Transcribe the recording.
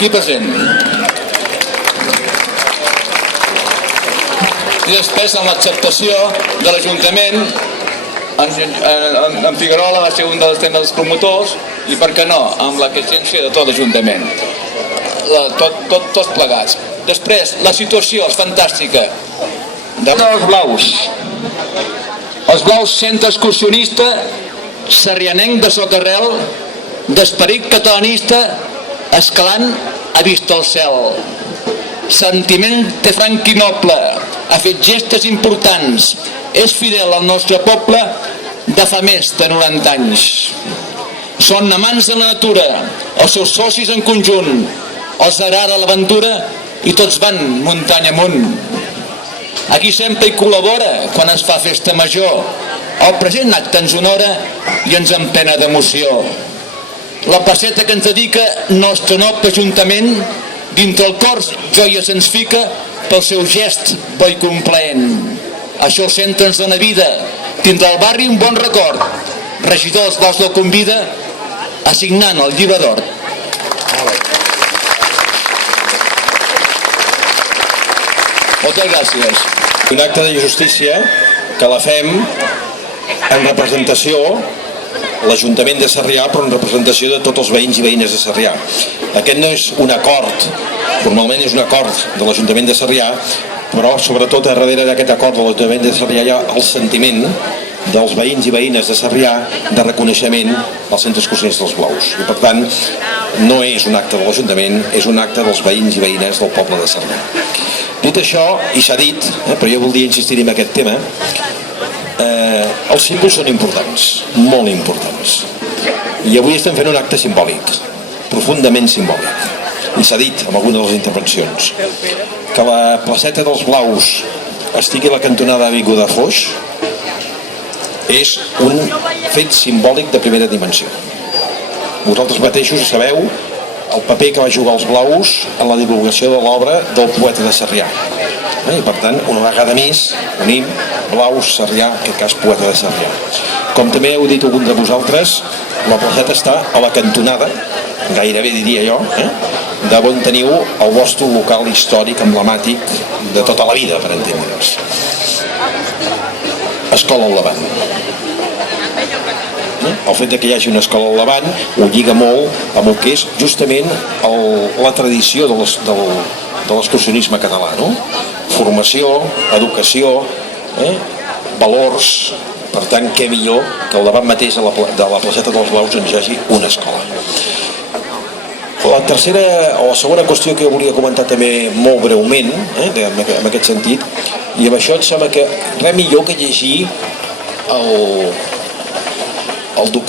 aquí present. I després, amb l'acceptació de l'Ajuntament, en Figuerola va ser un dels promotors i, per què no, amb l'exigència de tot l'Ajuntament. Tots plegats. Després, la situació és fantàstica. Els blaus. Els blaus, centre excursionista, sarrianenc de socarrel, d'esperit catalanista, escalant a vista al cel. Sentiment de franc i noble, ha fet gestes importants, és fidel al nostre poble de fa més de 90 anys. Són amants de la natura, els seus socis en conjunt, els agrada l'aventura i tots van muntanya amunt. Aquí sempre hi col·labora quan es fa festa major. El present acte ens honora i ens emplena d'emoció. La passeta que ens dedica nostre noble Ajuntament, dintre el cor joia se'ns fica pel seu gest bo i complaent. Això el centre ens dona vida, tindrà al barri un bon record. Regidor dels Blaus el convida assignant el llibre d'or. Moltes gràcies. Un acte de justícia que la fem en representació l'Ajuntament de Sarrià, però en representació de tots els veïns i veïnes de Sarrià. Aquest no és un acord, formalment és un acord de l'Ajuntament de Sarrià, però sobretot a darrere d'aquest acord de l'Ajuntament de Sarrià hi ha el sentiment dels veïns i veïnes de Sarrià de reconeixement als centres excursionistes dels Blaus. I per tant, no és un acte de l'Ajuntament, és un acte dels veïns i veïnes del poble de Sarrià. Dit això, i s'ha dit, però jo voldria insistir en aquest tema, els símbols són importants, molt importants. I avui estem fent un acte simbòlic, profundament simbòlic. I s'ha dit en alguna de les intervencions que la placeta dels Blaus estigui a la cantonada d'Avinguda Foix és un fet simbòlic de primera dimensió. Vosaltres mateixos sabeu el paper que va jugar els Blaus en la divulgació de l'obra del poeta de Sarrià. I per tant, una vegada més, unim Blaus, Sarrià, en aquest cas poeta de Sarrià. Com també heu dit algun de vosaltres, la placeta està a la cantonada, gairebé diria jo, de on teniu el vostre local històric emblemàtic de tota la vida, per entendre'ns. Escola al Davant. El fet que hi hagi una escola al Davant ho lliga molt amb el que és justament la tradició de l'excursionisme català, no? Formació, educació, valors. Per tant, què millor que al davant mateix de la placeta dels Blaus ens hi hagi una escola. La tercera o la segona qüestió que jo volia comentar també molt breument, en aquest sentit, i amb això em sembla que res millor que llegir el document